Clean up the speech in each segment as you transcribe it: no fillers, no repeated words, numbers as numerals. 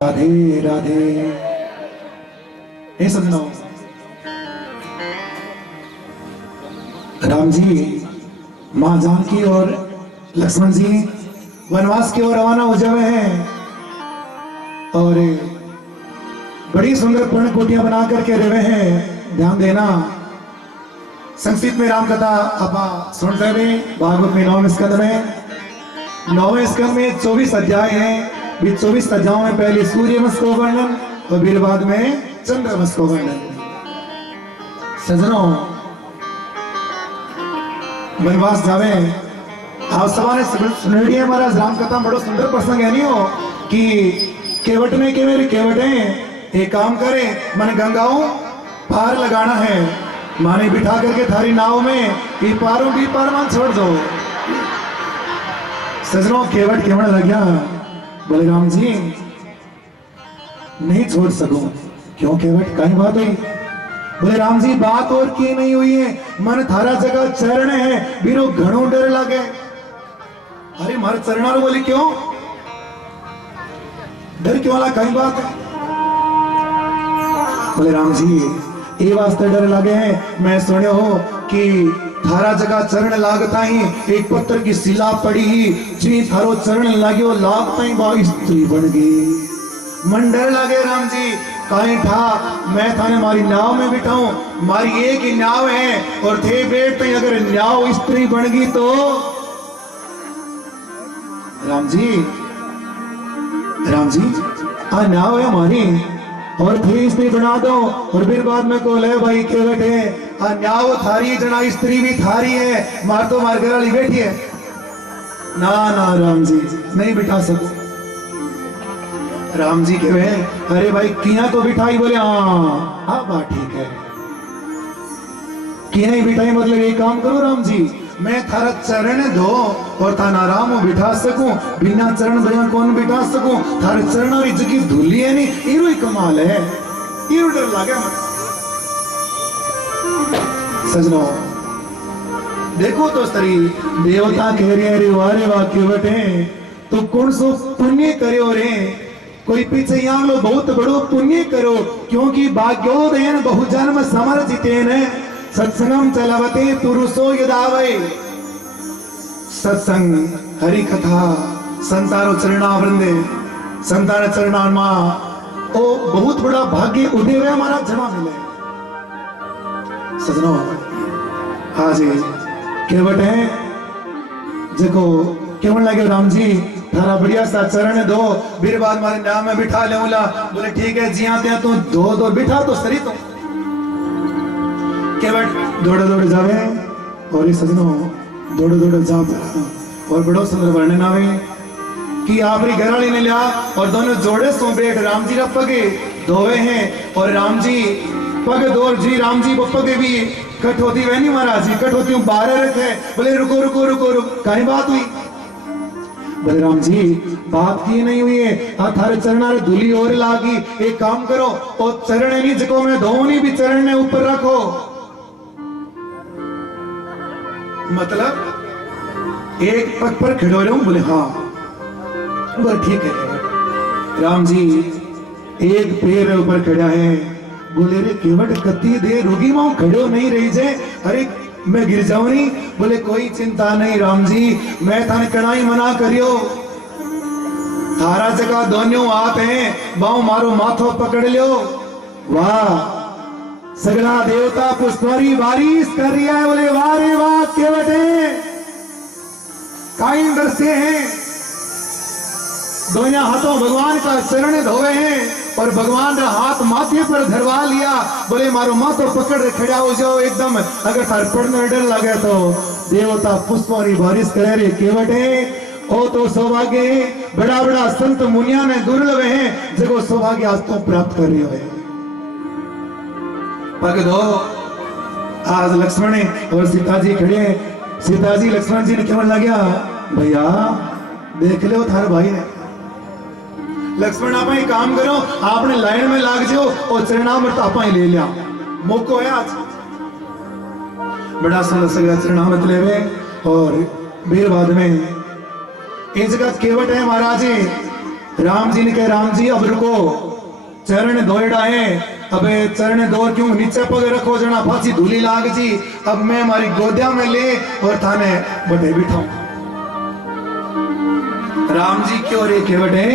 राधे राधे। हे सज्जनों, राम जी मां जानकी और लक्ष्मण जी वनवास की ओर रवाना हो जाए हैं और बड़ी सुंदर पूर्ण कोटियां बना करके रहे हैं। ध्यान देना, संस्कृत में राम कथा आप सुनते हुए भागवत में 9वें स्कंद में 9वें स्कंद में 24 अध्याय हैं। 24 अध्यायों में पहले सूर्यवंश को वर्णन और फिर बाद में चंद्रवंश को वर्णन। सज्जनों, वनवास जावे आप सभा ने सुनी है महाराज राम कथा बड़ो सुंदर प्रसंग है। नहीं हो कि केवट में के मेरे केवट है, एक काम करे मन गंगाओं पार लगाना है, माने बिठा करके थारी नाव में ये पारों भी पार मान छोड़ दो। सजनों, केवट केवट लग गया, बोले राम जी नहीं छोड़ सको। क्यों केवट, कहीं बात हुई? बोले राम जी बात और की नहीं हुई है, मन थारा जगह चरण है, बिनो घणो डर लगे। अरे मारे चरणा रो। बोले क्यों डर, क्यों वाला, कहीं बात है? बोले राम जी ये वास्ते डर लगे हैं, मैं सुने हो कि थारा जगह चरण लागता ही एक पत्थर की शिला पड़ी ही, जी थारो चरण लाग्यो लागता ही बा स्त्री बन गई। मन डर लगे राम जी, कहीं था मैं थाने मारी नाव में बिठाऊं, मारी एक ही नाव है और थे बैठते अगर नाव स्त्री बन गई तो। राम जी आ नाव है हमारी और थे स्त्री बना दो और फिर बाद में को ले भाई के बैठे आ नाव थारी जना स्त्री भी थारी है, मार तो मार घर वाली बैठी है। ना ना राम जी नहीं बिठा सकते। राम जी के वे अरे भाई किया तो बिठाई। बोले हाँ बात ठीक है, किया ही बिठाई मतलब ये काम करो राम जी, मैं थारा चरण धो और थाना राम बिठा सकूं, बिना चरण धोया कौन बिठा सकूं? थारे चरण और की धूली है नहीं, इरो ही कमाल है, इरो डर लगे मत। सजनों देखो तो सरी देवता कह रहे हैं रे वारे वाक्य बटे तो कौन सो पुण्य करो रे, कोई पीछे यहाँ लो बहुत बड़ो पुण्य करो, क्योंकि भाग्योदयन बहुजन्म समर्जितेन सत्संगम चलवते पुरुषो यदावै। सत्संग हरि कथा संतारो चरणावृंदे संतान चरणान मां ओ बहुत बड़ा भाग्य उदय हुआ हमारा जमा मिले। सजनों आज केवट है देखो केवट लगे राम जी थारा बढ़िया सा चरण दो, फिर बाद मारे नाम में बिठा लेऊंगा। बोले ठीक है जी आते हैं तो दो बिठा तो सरी तो। केवट दौड़े दौड़े जावे और ये सजनों दौड़े दौड़े जा और बड़ो सुंदर वर्णन आवे कि आपरी घरवाली ने लिया और दोनों जोड़े सो बैठ राम जी पगे धोवे हैं और राम जी पग दौर जी राम जी पगे भी कठोती वह नहीं महाराज जी कठोती बारह रखे। बोले रुको रुको रुको रुको, कहीं बात हुई? बोले राम जी बात की नहीं हुई है, थारे चरण धूली और लागी, एक काम करो और चरण नहीं जको मैं धोनी भी चरण ने ऊपर रखो। मतलब एक पग पर खड़े रहे हूं? बोले हाँ। बोले ठीक है। राम जी एक पैर ऊपर खड़ा है। बोले रे केवट कत्ती दे रोगी मां खड़ो नहीं रही जे, अरे मैं गिर जाऊं नहीं? बोले कोई चिंता नहीं राम जी, मैं थाने कड़ाई मना करियो, थारा जगह दोनों हाथ हैं, बाऊ मारो माथो पकड़ लियो। वाह सगला देवता पुष्परी बारिश कर रही है। बोले वाह रे वाह केवट है, काई दरसे हैं, दोनों हाथों भगवान का चरण धोए हैं और भगवान का हाथ माथे पर धरवा लिया। बोले मारो माथो पकड़ खड़ा हो जाओ एकदम, अगर थार पड़ने डर लगे तो देवता पुष्पों की बारिश करे रे केवट है। ओ तो सौभाग्य है, बड़ा बड़ा संत मुनिया ने दुर्लभ है जो सौभाग्य आज तो प्राप्त कर रही है। पग दो। आज लक्ष्मण और सीता जी खड़े, सीता जी लक्ष्मण जी ने केवल लग गया भैया देख लो थारे भाई ने। लक्ष्मण आप ही काम करो, आपने लाइन में लाग जाओ और चरणामृत आप ही ले लिया, मौको है आज। बड़ा सुंदर सगला चरणामृत लेवे और फिर बाद में एक जगह केवट है महाराज राम जी ने कहा राम जी अब रुको, चरण धोएड़ा है, अबे चरण धो क्यों, नीचे पग रखो जना फांसी धूली लाग जी, अब मैं हमारी गोदिया में ले और थाने बटे बिठाऊं। राम जी क्यों रे के बटे,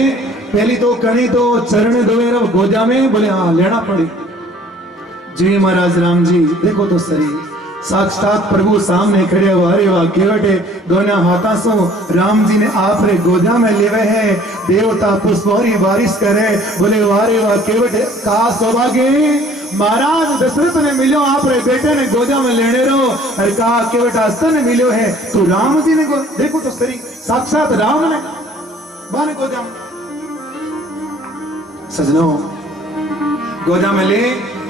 पहली तो कहीं तो चरण धोए रब गोदिया में, बोले हाँ लेना पड़ी जी महाराज। राम जी देखो तो सही, साक्षात प्रभु सामने खड़े हो, अरे वाह केवटे दोनों हाथा सो राम जी ने आप रे गोदा में लेवे हैं, देवता पुष्पोरी बारिश करे, बोले वारे वाह केवटे का सौभाग्य महाराज दशरथ ने मिलो आप रे बेटे ने गोदा में लेने रो, अरे कहा केवटा स्तन मिलो है तो राम जी ने देखो तो सही, साक्षात राम ने बाने गोदा में। सजनों गोदा में ले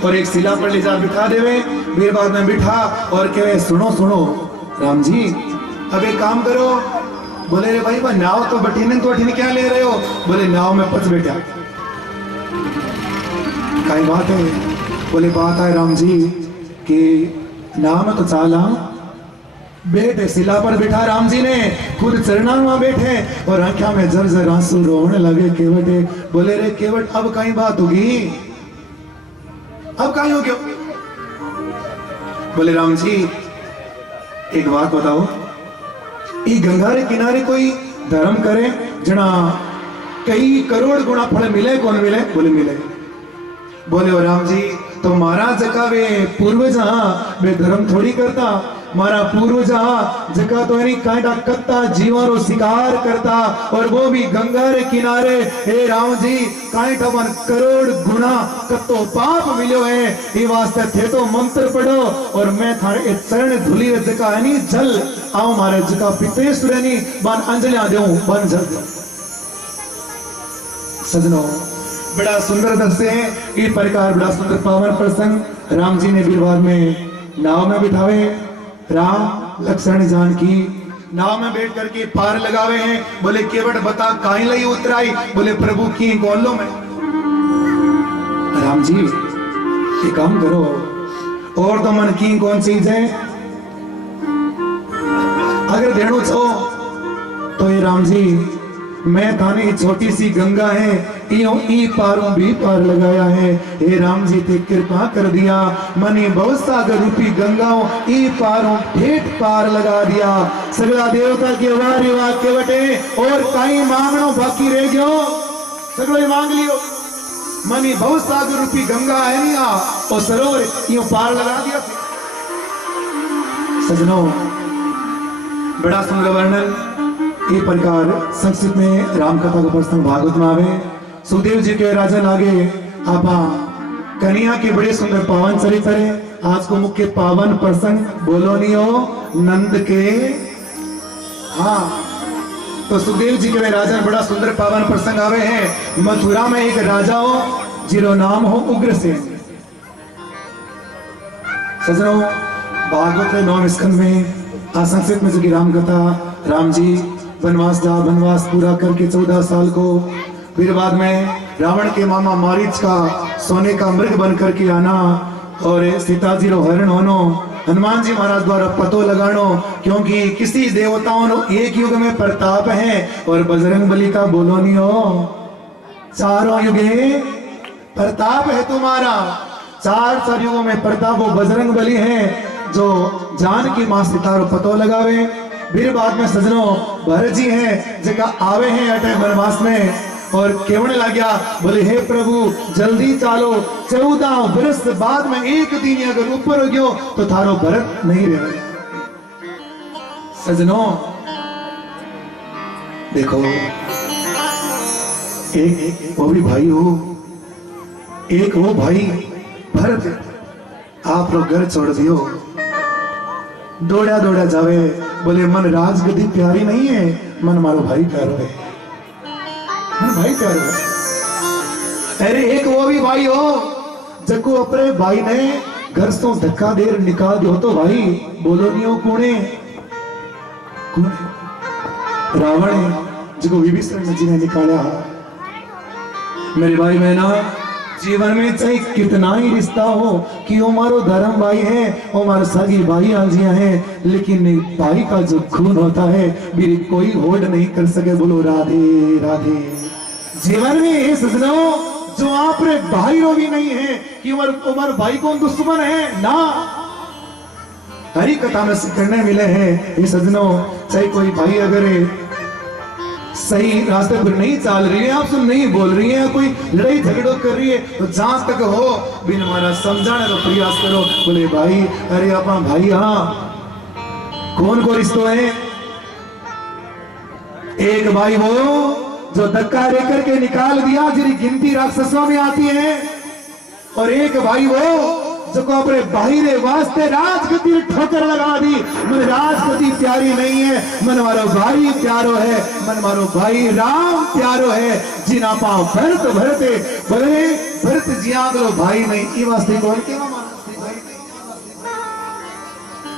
और एक शिला पर ले जा बिठा देवे, फिर बाद में बिठा और कहे सुनो सुनो राम जी अब एक काम करो, बोले रे भाई वह नाव तो बटीने तो अठीने क्या ले रहे हो, बोले नाव में पच बैठा, कई बात है, बोले बात है राम जी कि नाव में तो चाला बैठे, शिला पर बिठा राम जी ने, खुद चरणा में बैठे और आंखों में जर जर आंसू रोने लगे केवटे, बोले रे केवट अब कहीं बात होगी, अब कहीं हो गया, बोले राम जी एक बात बताओ, ये गंगा रे किनारे कोई धर्म करे जना कई करोड़ गुना फल मिले, कौन मिले, बोले मिले, बोले ओ राम जी तो महाराज जका वे पूर्वज वे धर्म थोड़ी करता, मारा पूर्वज जगह तो नहीं कांटा कत्ता जीवारो शिकार करता, और वो भी गंगा रे किनारे, हे राम जी कांटा मन करोड़ गुना कत्तो पाप मिलो है, ये वास्ते थे तो मंत्र पढ़ो और मैं थारे चरण धुली वे जगह है नी जल आओ मारे जगह पितेश्वर नी बन अंजलियां देऊं बन जल। सजनों बड़ा सुंदर दृश्य है, इस प्रकार बड़ा सुंदर पावन प्रसंग राम जी ने विवाद में नाव में बिठावे, राम लक्ष्मण जानकी नाव में बैठ करके पार लगावे हैं, बोले केवट बता काई लई उतराई, बोले प्रभु की गोलो में। राम जी एक काम करो, और तो मन की कौन चीज है, अगर देणु छो तो ये राम जी मैं थाने छोटी सी गंगा है इयों ई पारों भी पार लगाया है, हे राम जी ते कृपा कर दिया, मनी बहुत सागर रूपी गंगाओं ई पारों ठेठ पार लगा दिया, सगला देवता के वारे वाह के बटे और कहीं मांगनो बाकी रह गयो, सगलो मांग लियो, मनी बहुत सागर रूपी गंगा है नहीं और सरोवर इयों पार लगा दिया। सजनों बड़ा सुंदर वर्णन ये प्रकार संक्षिप्त में राम कथा का प्रसंग भागवत में आवे, सुदेव जी के राजा लागे आपा कन्या के बड़े सुंदर पावन चरित्र है, आज को मुख्य पावन प्रसंग बोलो नहीं हो नंद के, हाँ तो सुदेव जी के राजा बड़ा सुंदर पावन प्रसंग आवे हैं, मथुरा में एक राजा हो जिरो नाम हो उग्रसेन। सजनों भागवत के 9 स्कंद में आसंसित में जो राम कथा, राम जी वनवास जा, वनवास पूरा करके 14 साल को, फिर बाद में रावण के मामा मारीच का सोने का मृग बन करके आना और सीता जी रो हरण होनो, हनुमान जी महाराज द्वारा पतो लगानो, क्योंकि किसी देवताओं नो एक युग में प्रताप है और बजरंग बली का बोलो नहीं हो, चारों युगे प्रताप है तुम्हारा, चार युगों में प्रताप वो बजरंग बली है जो जान की मां सीता रो पतो लगावे। फिर बाद में सजनों भरत जी हैं जगह आवे हैं अटे वनवास में और केवने लग गया, बोले हे प्रभु जल्दी चालो, 14 वर्ष बाद में एक दिन अगर ऊपर हो गयो तो थारो भरत नहीं रहे। सजनों देखो एक वो भी भाई हो, एक वो भाई भरत आप लोग घर छोड़ दियो, दौड़ा दौड़ा जावे, बोले मन राजगद्दी प्यारी नहीं है, मन मारो भाई प्यारो है, मन भाई प्यारो है। अरे एक वो भी भाई हो जको अपने भाई ने घर से धक्का देर निकाल दियो तो भाई बोलो नहीं हो कौने, रावण है जिको विभीषण जी ने निकाला। मेरे भाई बहना जीवन में चाहे कितना ही रिश्ता हो कि वो मारो धर्म भाई है, वो मारो सगी भाई आजिया है, लेकिन भाई का जो खून होता है मेरी कोई होल्ड नहीं कर सके। बोलो राधे राधे। जीवन में ये सजनों जो आप रे भाई रो भी नहीं है कि उमर भाई कौन दुश्मन है ना। हरी कथा में सीखने मिले हैं ये सजनों, चाहे कोई भाई अगर सही रास्ते पर नहीं चल रही है, आपसे नहीं बोल रही है, कोई लड़ाई झगड़ो कर रही है, तो जहां तक हो बिन हमारा समझाने का प्रयास करो। बोले भाई अरे अपना भाई हाँ कौन को रिश्तो है। एक भाई वो जो धक्का देकर के निकाल दिया जिसकी गिनती राक्षसों में आती है, और एक भाई वो जो को अपने भाई रे वास्ते राजगति ठोकर लगा दी। मन राजगति प्यारी नहीं है, मन मारो भाई प्यारो है, मन मारो भाई राम प्यारो है। जिना पा भरत भरते बोले भरत जिया लो भाई नहीं, ये वास्ते कौन के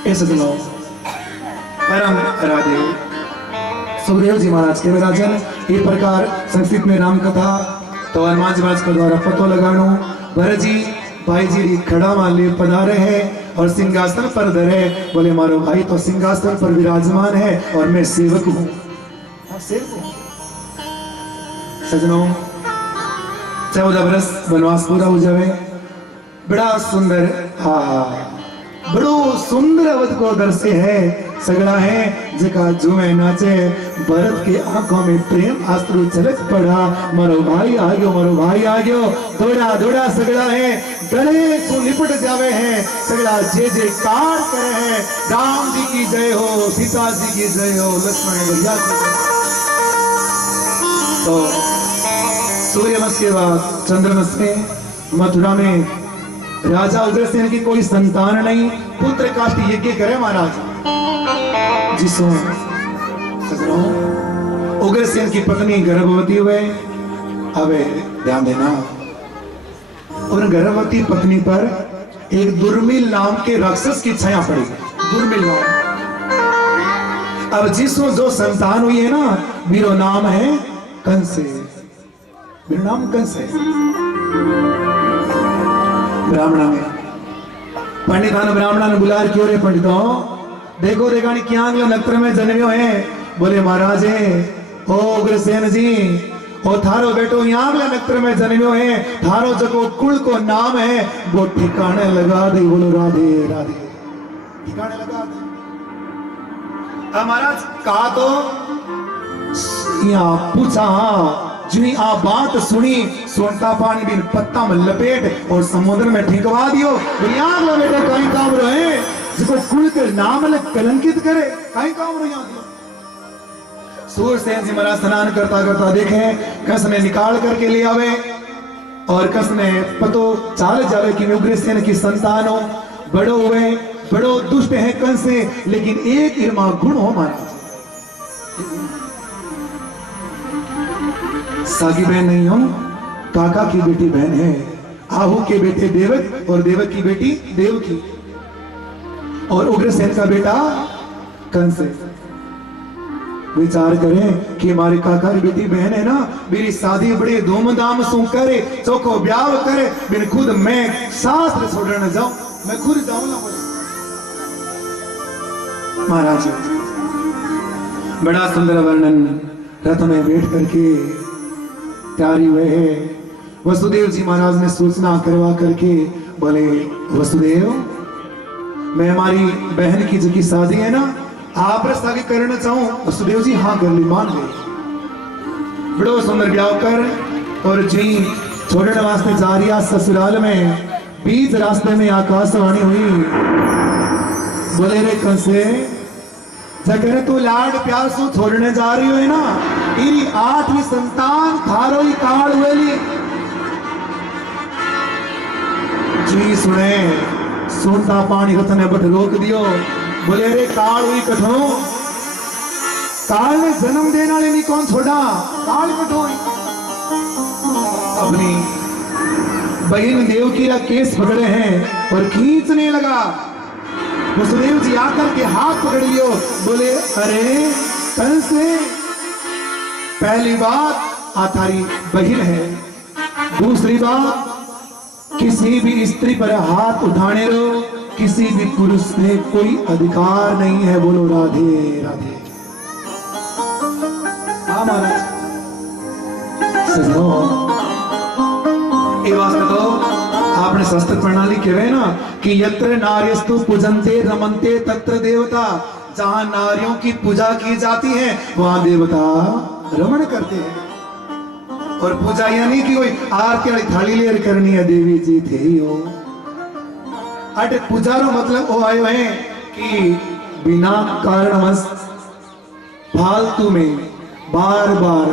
ऐसे दिनों परम राधे सुखदेव जी महाराज के राजन ये प्रकार संस्कृत में राम कथा तो हनुमान जी महाराज के द्वारा पतो लगानो। भरत जी भाई जी खड़ा माले पधारे हैं और सिंहासन पर धरे। बोले मारो भाई तो सिंहासन पर विराजमान है और मैं सेवक हूं। सजनों 14 बरस वनवास पूरा हो जावे, बड़ा सुंदर बड़ो सुंदर अवध को दर्शे है सगड़ा है जका जुए नाचे। भरत के आंखों में प्रेम आश्रु झलक पड़ा। मारो भाई आ गयो, मारो भाई आ गयो, दौड़ा दौड़ा सगड़ा है गले को लिपट जावे हैं सगड़ा जे जे कार करे हैं। राम जी की जय हो, सीता जी की जय हो, लक्ष्मण भैया की जय। तो सूर्यवंश के बाद चंद्रवंश में मथुरा में राजा उग्रसेन की कोई संतान नहीं, पुत्र काष्ट यज्ञ करे महाराज। जिसो उग्रसेन की पत्नी गर्भवती हुए। अब ध्यान देना, और गर्भवती पत्नी पर एक दुर्मिल नाम के राक्षस की छाया पड़ी। दुर्मिल नाम। अब जिसो जो संतान हुई है ना, मेरा नाम है कंस। मेरा नाम कंस है। ब्राह्मण में पंडितान ब्राह्मण ने बुला क्यों रे पंडितों देखो देखानी क्या अगले नक्षत्र में जन्मियो है। बोले महाराज ओ उग्रसेन जी ओ थारो बेटो यहाँ अगले नक्षत्र में जन्मियो है, थारो जको कुल को नाम है वो ठिकाने लगा दे। बोलो राधे राधे, ठिकाने लगा दे। महाराज कहा तो यहाँ पूछा जी आ बात सुनी, सोनता पानी बिन पत्ता में लपेट और समुद्र में ठिकवा दियो। यहाँ लो बेटे कहीं काम रहे जिसको कुल के नाम लग कलंकित करे, कहीं काम रहे। सूरसेन जी महाराज स्नान करता करता देखे कस ने निकाल करके ले आवे, और कस ने पतो चाल जावे कि उग्रसेन की संतान हो, बड़ो हुए, बड़ो दुष्ट है कंस से, लेकिन एक इरमा गुण हो महाराज। सागी बहन नहीं हो, काका की बेटी बहन है। आहू के बेटे देवक और देवक की बेटी देवकी, और उग्रसेन का बेटा कंस। विचार करें कि हमारे काका की बेटी बहन है ना, मेरी शादी बड़े धूमधाम से करे, चौको ब्याह करे, बिन खुद मैं शास्त्र छोड़ने जाऊं, मैं खुद जाऊं ना। महाराज बड़ा सुंदर वर्णन रथ में बैठ करके तैयारी हुए है। वसुदेव जी महाराज ने सूचना करवा करके बोले वसुदेव मैं हमारी बहन की जो की शादी है ना आप आगे करना चाहूं। वसुदेव जी हाँ कर ली, मान गए। बड़ो सुंदर ब्याह कर और जी छोड़ने वास्ते जा रही ससुराल में, बीच रास्ते में आकाशवाणी हुई। बोले रे कंसे जगह तू लाड प्यार से छोड़ने जा रही हो है ना, तेरी 8वीं संतान थारो ही काल हुएली। जी सुने सुनता पानी रथ ने बट रोक दियो। बोले रे काल हुई कठो, काल ने जन्म देने वाले नहीं कौन छोड़ा, काल कठो। अपनी बहन देवकी का केस पकड़े हैं और खींचने लगा। वसुदेव जी आकर के हाथ पकड़ लियो। बोले अरे कंस पहली बात आतारी बहन है, दूसरी बात किसी भी स्त्री पर हाथ उठाने रो किसी भी पुरुष में कोई अधिकार नहीं है। बोलो राधे राधे। हाँ महाराज सजनो ये वास्ते तो आपने शास्त्र प्रणाली कहे ना कि यत्र नार्यस्तु पूजन्ते रमन्ते तत्र देवता, जहां नारियों की पूजा की जाती है वहां देवता रमण करते हैं। और पूजा यानी कि कोई आरती वाली थाली लेर करनी है, देवी जी थे ही हो अट पूजारो मतलब वो आयो है कि बिना कारणवश फालतू में बार बार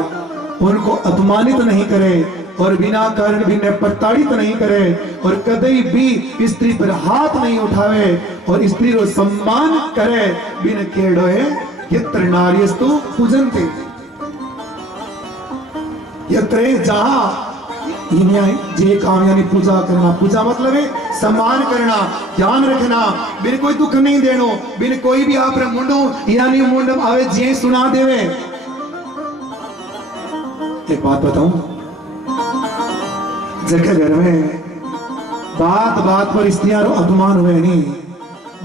उनको अपमानित नहीं करे और बिना कारण भी प्रताड़ित नहीं करे और कभी भी स्त्री पर हाथ नहीं उठावे और स्त्री को सम्मान करे बिन केड़ोए। यत्र नार्यस्तु पूजन्ते, यत्र जहां जे काम यानी पूजा करना, पूजा मतलब है सम्मान करना, ध्यान रखना, बिन कोई दुख नहीं देनो, बिन कोई भी आप मुंडो यानी मुंड आवे जे सुना देवे। एक बात बताऊं, जगह घर में बात बात पर स्त्रियां अपमान हुए नहीं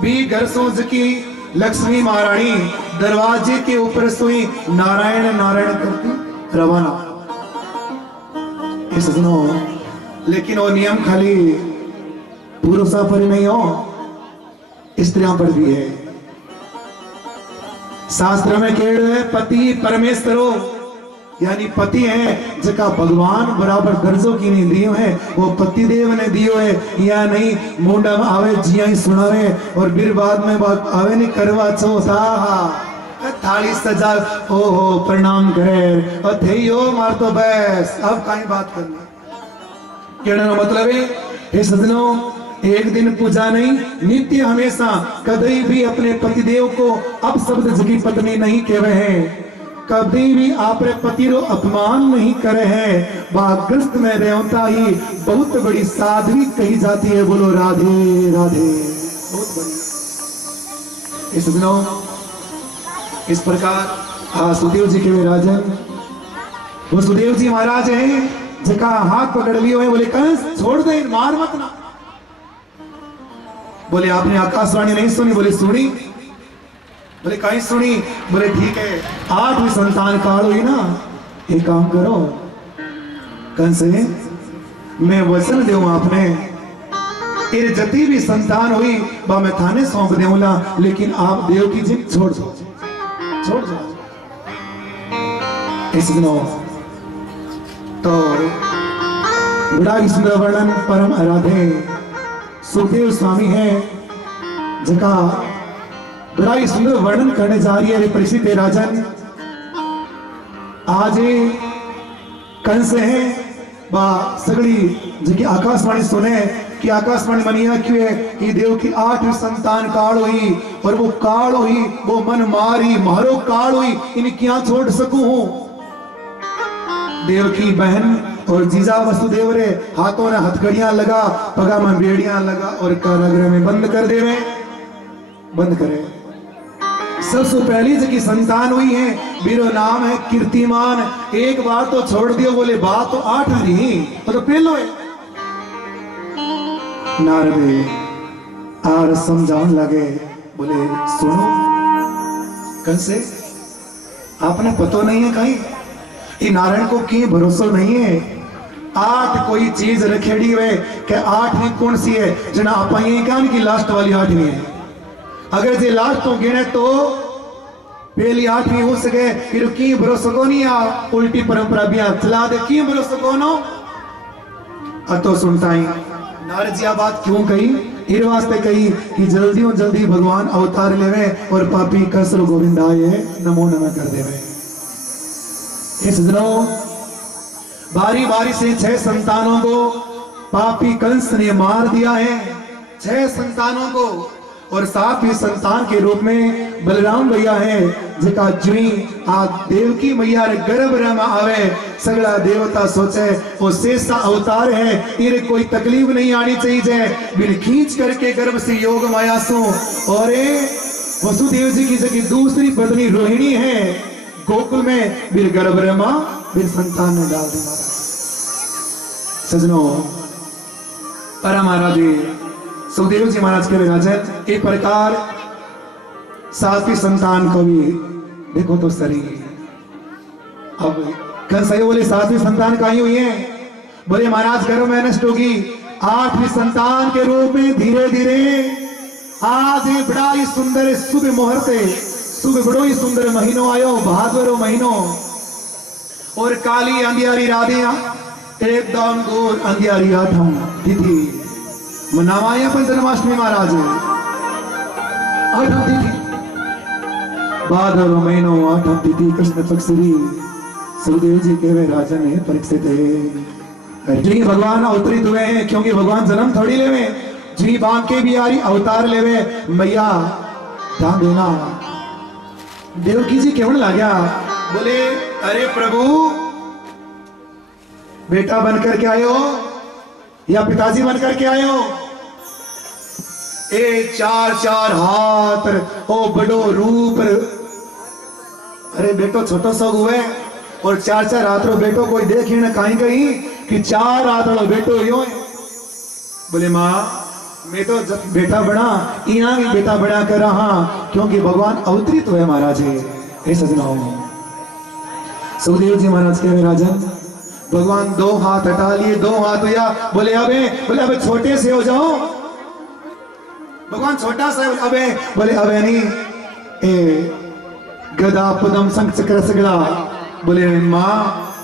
भी घर सोच की लक्ष्मी महारानी दरवाजे के ऊपर सोई नारायण नारायण करती रवाना। सजनो लेकिन वो नियम खाली पुरुषों पर नहीं हो, स्त्रियों पर भी है। शास्त्र में केड़ है पति परमेश्वरो, यानी पति है जका भगवान बराबर दर्जों की नहीं दियो है, वो पति देव ने दियो है या नहीं। मुंडा में आवे जिया ही सुनावे और फिर बाद में आवे नहीं करवा चौथा थाली सजा ओ हो प्रणाम करे और थे यो मार तो बस अब कहीं बात करनी। कहने का मतलब है हे सजनों, एक दिन पूजा नहीं, नित्य हमेशा कभी भी अपने पतिदेव को अपशब्द जगी पत्नी नहीं कहे हैं, कभी भी आपरे पति रो अपमान नहीं करे हैं। बाग्रस्त में रहता ही बहुत बड़ी साध्वी कही जाती है। बोलो राधे राधे। बहुत बड़ी सजनों, इस प्रकार सुदेव जी के वे राजन, वो सुदेव जी महाराज हैं जिनका हाथ पकड़ लियो है, बोले कंस छोड़ दे, मार मत ना। बोले आपने आकाशवाणी नहीं सुनी? बोले सुनी। बोले कहीं सुनी? बोले ठीक है, 8वीं संतान काल हुई ना, एक काम करो कंस मैं वचन दे आपने इन जती भी संतान हुई वह मैं थाने सौंप देऊंगा, लेकिन आप देव की जिद छोड़ दो, छोड़ दो। इस दिनों तो बड़ा सुंदर वर्णन परम आराध्य सुखदेव स्वामी है जिनका बड़ा ही सुंदर वर्णन करने जा रही है परिचित राजन। आज कंस है बा सगड़ी जिनकी आकाशवाणी सुने कि आकाशवाणी मनिया क्यों है कि देव की 8वीं संतान काल हुई और वो काल हुई वो मन मारी मारो काल हुई, इन क्या छोड़ सकूं हूं। देव की बहन और जीजा वसुदेव रे हाथों ने हथकड़ियां लगा, पगा में बेड़ियां लगा और कारागृह में बंद कर देवे, बंद करे। सबसे पहली जगह संतान हुई है, बीरो नाम है कीर्तिमान। एक बार तो छोड़ दियो, बोले बात तो 8 रही तो पहलो है। नारद आर समझाने लगे, बोले सुनो कंसे आपने पतो नहीं है कहीं ये नारायण को की भरोसा नहीं है। 8 कोई चीज रखेड़ी हुए कि 8वीं कौन सी है जना आप ये क्या की लास्ट वाली 8वीं है। अगर जे लास्ट तो गिने तो पहली 8वीं हो सके फिर की भरोसा को नहीं आ उल्टी परंपरा भी चला दे की भरोसा को नो अतो सुनता ही। नारद जी बात क्यों कही? इस वास्ते कही कि जल्दी और जल्दी भगवान अवतार लेवे और पापी कसर गोविंदाय नमो नमः कर देवे। इस दिनों बारी बारी से 6 संतानों को पापी कंस ने मार दिया है, 6 संतानों को। और 7वीं संतान के रूप में बलराम भैया है जिनका जुई आज देवकी मैया रे गर्भ में आवे सगड़ा देवता सोचे वो शेषा अवतार है, इन्हें कोई तकलीफ नहीं आनी चाहिए। बिन खींच करके गर्भ से योग माया सो और वसुदेव जी की जगह दूसरी पत्नी रोहिणी है गोकुल में बिर गर्भ ब्रह्मा बिर संतान ने डाल दी। सजनों परम आराध्य सुखदेव जी महाराज के विराजन एक प्रकार 7वीं संतान को भी देखो तो सरी अब कंस बोले 7वीं संतान कहीं हुई है? बोले महाराज गर्भ में नष्ट होगी। 8वीं संतान के रूप में धीरे धीरे आज ये बड़ा ही सुंदर शुभ मुहूर्त, शुभ बड़ो ही सुंदर महीनो आयो, भादरो महीनो। और काली अंधियारी राधिया एकदम गोर अंधियारी आठम तिथि मनावाया पर जन्माष्टमी महाराज आठम तिथि भादरो महीनो आठम तिथि कृष्ण पक्षरी सुखदेव जी के वे राजन है परीक्षित है। जी भगवान अवतरित हुए हैं, क्योंकि भगवान जन्म थोड़ी लेवे, जी बांके बिहारी अवतार लेवे। मैया ध्यान देना। देवकी जी केवल लाग्या, बोले अरे प्रभु बेटा बनकर के आयो या पिताजी बनकर के आयो? ए 4 हाथ ओ बड़ो रूप, अरे बेटो छोटो सा हुए और 4 हाथ रो बेटो कोई देखी न कहीं कि 4 हाथ रो बेटो यो। बोले माँ मैं तो बेटा बना इना भी बेटा बना कर रहा, क्योंकि भगवान अवतरित हुए महाराज है सजना। सुखदेव जी महाराज के राजन भगवान 2 हाथ हटा लिए, 2 हाथ हुआ। बोले अबे छोटे से हो जाओ। भगवान छोटा सा अबे, बोले अबे नहीं ए गदा पदम संग चक्र सगड़ा। बोले माँ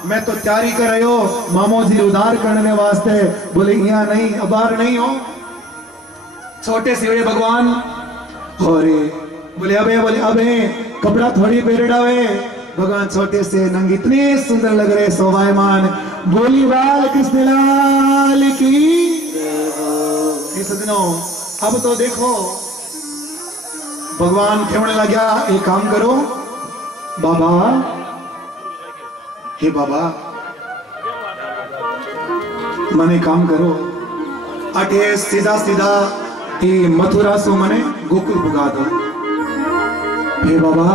मैं तो तैयारी कर रहे हो मामो जी उधार करने वास्ते। बोले यहाँ नहीं, अबार नहीं हो, छोटे से हुए भगवान। और बोले अबे कपड़ा थोड़ी पहनावे। भगवान छोटे से नंग इतने सुंदर लग रहे शोभायमान। बोली बाल कृष्ण लाल की सजनों। अब तो देखो भगवान कहने लगा एक काम करो बाबा, हे बाबा मने काम करो अटे सीधा ये मथुरा सो मने गोकुल भुगा दो। हे बाबा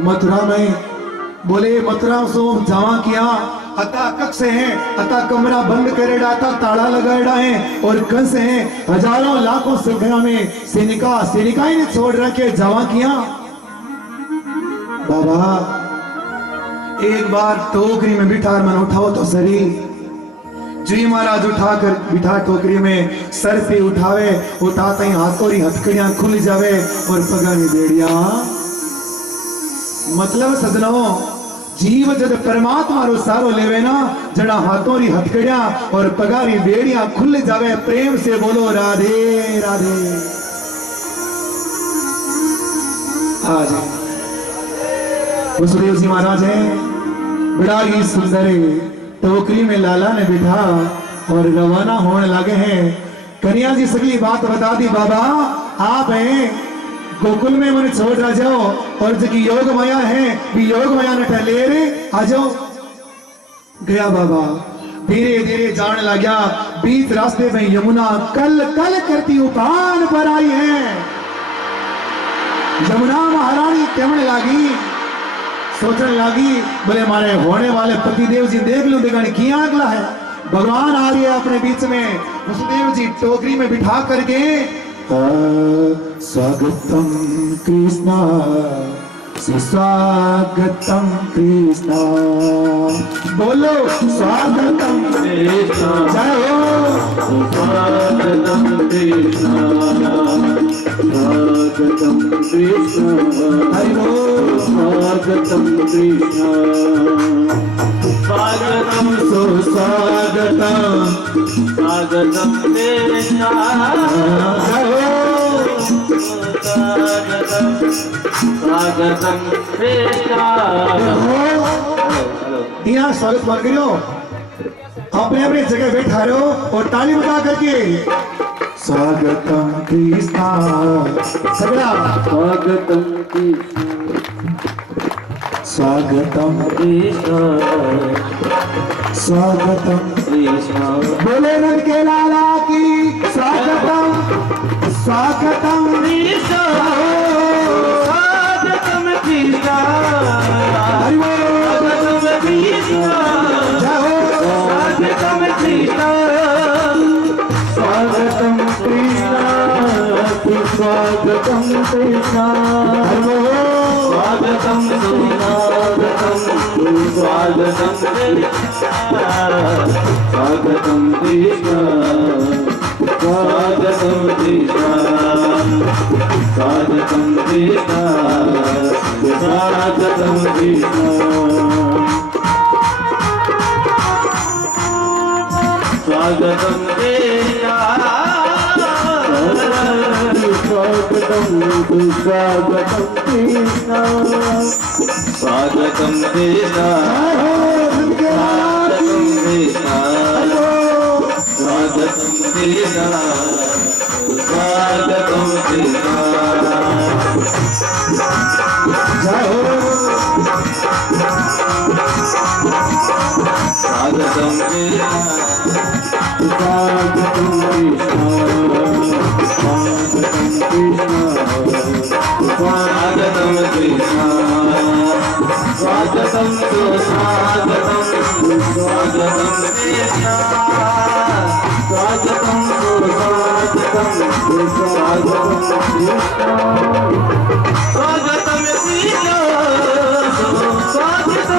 मथुरा में, बोले मथुरा सो जावा किया अता कक्ष है, अता कमरा बंद करेड़ा, अता ताला लगाएड़ा है और कंस है, हजारों लाखों संख्या में सेनिकाएं ने छोड़ रखे जावा किया। बाबा एक बार टोकरी में बिठा मन उठाओ तो सरी। जी महाराज उठाकर बिठा टोकरी में, सर पे उठावे, उठाते ही हाथों री हथकड़ियां खुल जावे और पगानी बेड़िया। मतलब सजनों जीव जब परमात्मा रो सारो लेवे ना, जड़ा हाथों री हथकड़ियां और पगारी बेड़ियां खुल जावे। प्रेम से बोलो राधे राधे। आज वसुदेव जी महाराज हैं, बड़ा ही सुंदर टोकरी में लाला ने बिठा और रवाना होने लगे हैं। कन्या जी सगली बात बता दी, बाबा आप हैं गोकुल में मुझे छोड़ रह जाओ और जो योग माया है भी योग माया न टले रे आ जाओ। गया बाबा धीरे धीरे जाने लगा। बीच रास्ते में यमुना कल कल करती उफान पर आई है। यमुना महारानी कहने लगी, सोचने लगी, बोले हमारे होने वाले पतिदेव जी देख लो देखा किया अगला है। भगवान आ रही है अपने बीच में। वसुदेव जी टोकरी में बिठा करके स्वागतम कृष्णा सुस्वागतम कृष्णा, बोलो स्वागतम कृष्णा, जय हो स्वागतम कृष्णा, स्वागतम कृष्णा, हरि बोल स्वागतम कृष्णा, स्वागतम सुस्वागतम, स्वागतम कृष्णा, जय हो स्वागतम कृष्णा। यहाँ स्वागत मान करो, अपने अपने जगह बैठा रहो और ताली बजा करके स्वागतम कृष्णा सगड़ा स्वागतम कृष्णा, स्वागतम कृष्णा, स्वागतम कृष्णा, बोले नंद के लाला की स्वागतम स्वागतम कृष्णा, स्वागतम कृष्णा, हरि बोल स्वागतम कृष्णा, जय हो स्वागतम कृष्णा, स्वागतम कृष्णा, स्वागतम कृष्णा, हरि बोल स्वागतम कृष्णा। स्वागतम कृष्ण स्वागतम कृष्ण स्वागतम कृष्ण स्वागतम कृष्ण स्वागतम कृष्ण स्वागतम कृष्ण स्वागतम कृष्ण स्वागतम कृष्ण स्वागतम कृष्ण स्वागतम स्वागतम कृष्ण स्वागतम स्वागतम स्वागतम कृष्ण स्वागतम स्वागतम स्वागतम कृष्ण स्वागतम कृष्ण स्वागतम कृष्ण स्वागतम कृष्ण स्वागतम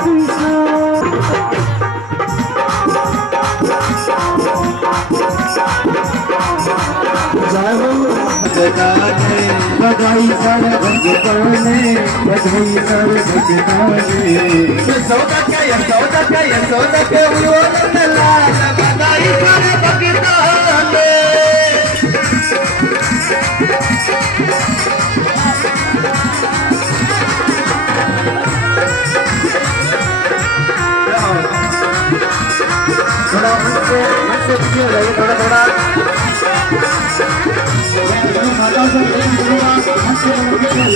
कृष्ण बधाई कर भगवाने बधाई कर भगवाने यशोदा के यशोदा के यशोदा के बोलन लाल बधाई कर भगवाने थोड़ा मुझसे क्यों रहे थोड़ा माता से प्रेम करूंगा हमसे बना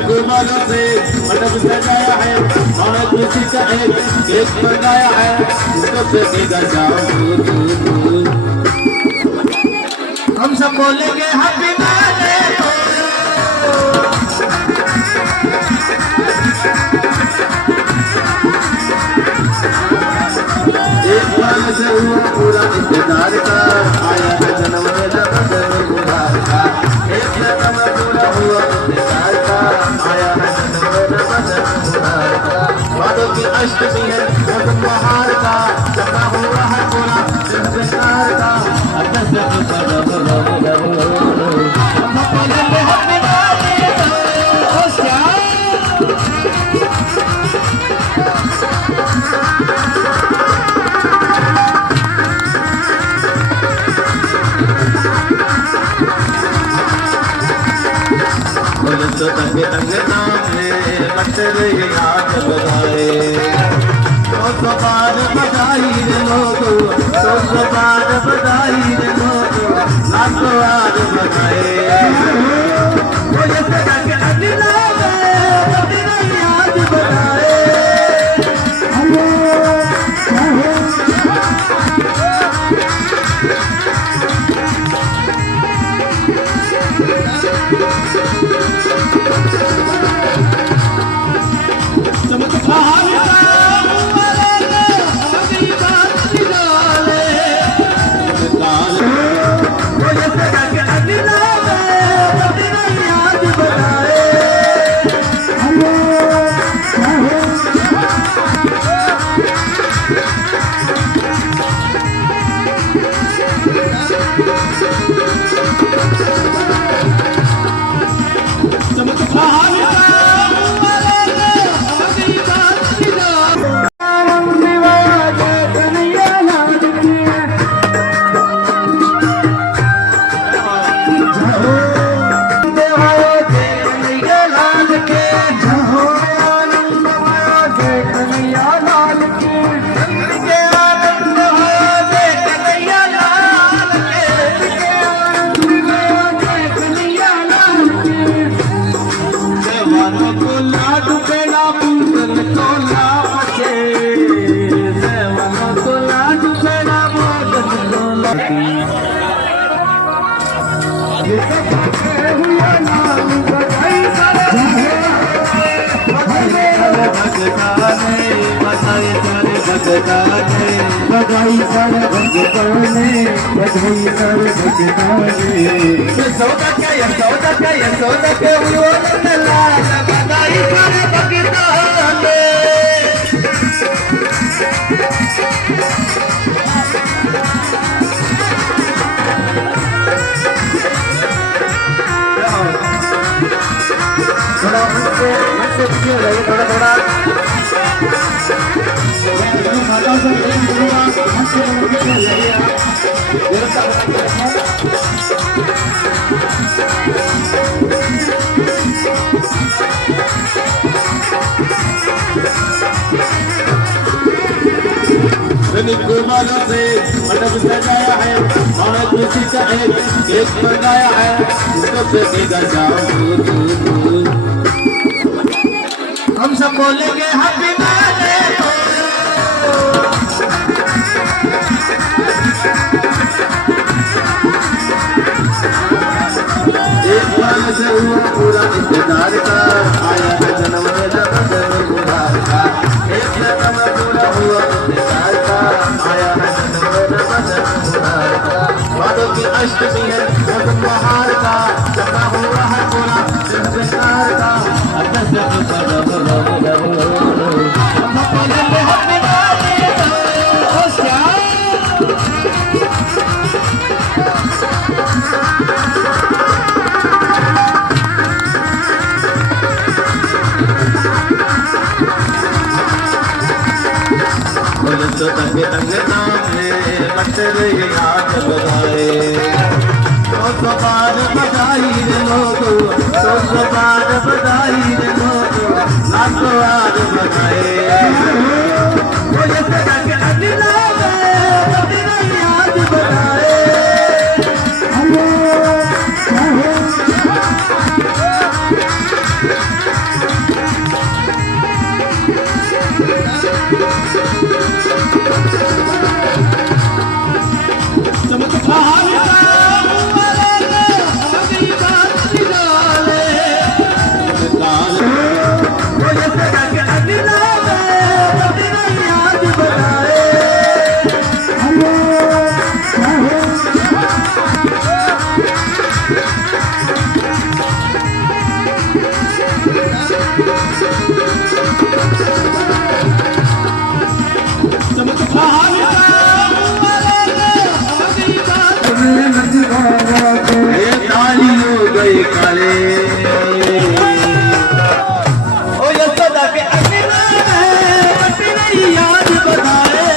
कुर्बानों से मंडप सजाया है और खुशी का एक केक बनाया है इसको फेंकेगा जाओ हम सब बोलेंगे हैप्पी बर्थडे एक बार से हुआ पूरा इंतजार का आया है जन्म मेरा बदल गुजार का एक जन्म पूरा हुआ इंतजार का आया है जन्म मेरा बदल गुजार का बादों की अष्टमी है मौसम बहार का जमा हुआ है पूरा इंतजार का अगर से तो तंगे तंगे नामे बटरे याद बधाए तो बार बधाई रे लोगो तो बार बधाई रे लोगो लाखों बार बधाए वो ये सदा के अदिला बटरे याद बधाए बधाई सारे भगता ने बधाई सारे भगता ने बधाई सारे भगता ने यशोदा के यशोदा के यशोदा के वो लाल बधाई सारे भगता ने थोड़ा मुझसे पीछे रहिए थोड़ा थोड़ा माता से हमसे पीछे रहिए कुर्बानों से मंडप सजाया है और खुशी का एक बनाया है जिसको फेंकेगा जाओ हम सब बोलेंगे हैप्पी बर्थडे एक साल से हुआ पूरा इंतजार का आया है जन्म मेरा बदल गुजार का एक जन्म पूरा हुआ इंतजार का आया है जन्म मेरा बदल गुजार का बातों की अष्टमी है मौसम बहार का जमा हुआ है पूरा इंतजार का तो तंगे तंगे नामे बटरे याद बधाए तो बार बधाई रे लोगो तो बार बधाई रे लोगो लाखों बार बधाए वो ये तंगे तंगे नामे बटरे याद बधाए काले ओ यशोदा के अकेला है याद बताए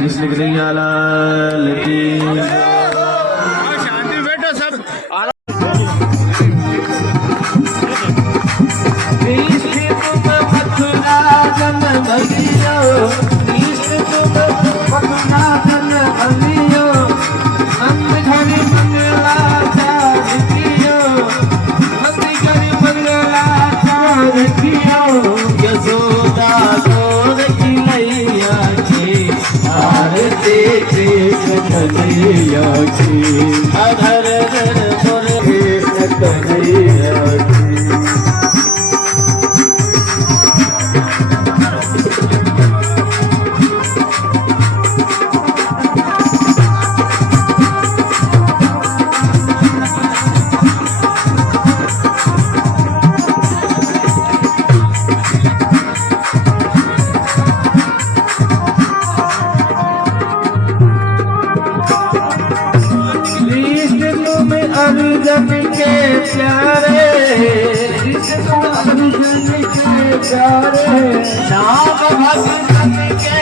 कृष्ण कन्हैया लाल की शांति बैठो सब अर्जुन के प्यारे कृष्ण अर्जुन के प्यारे राम भगतन के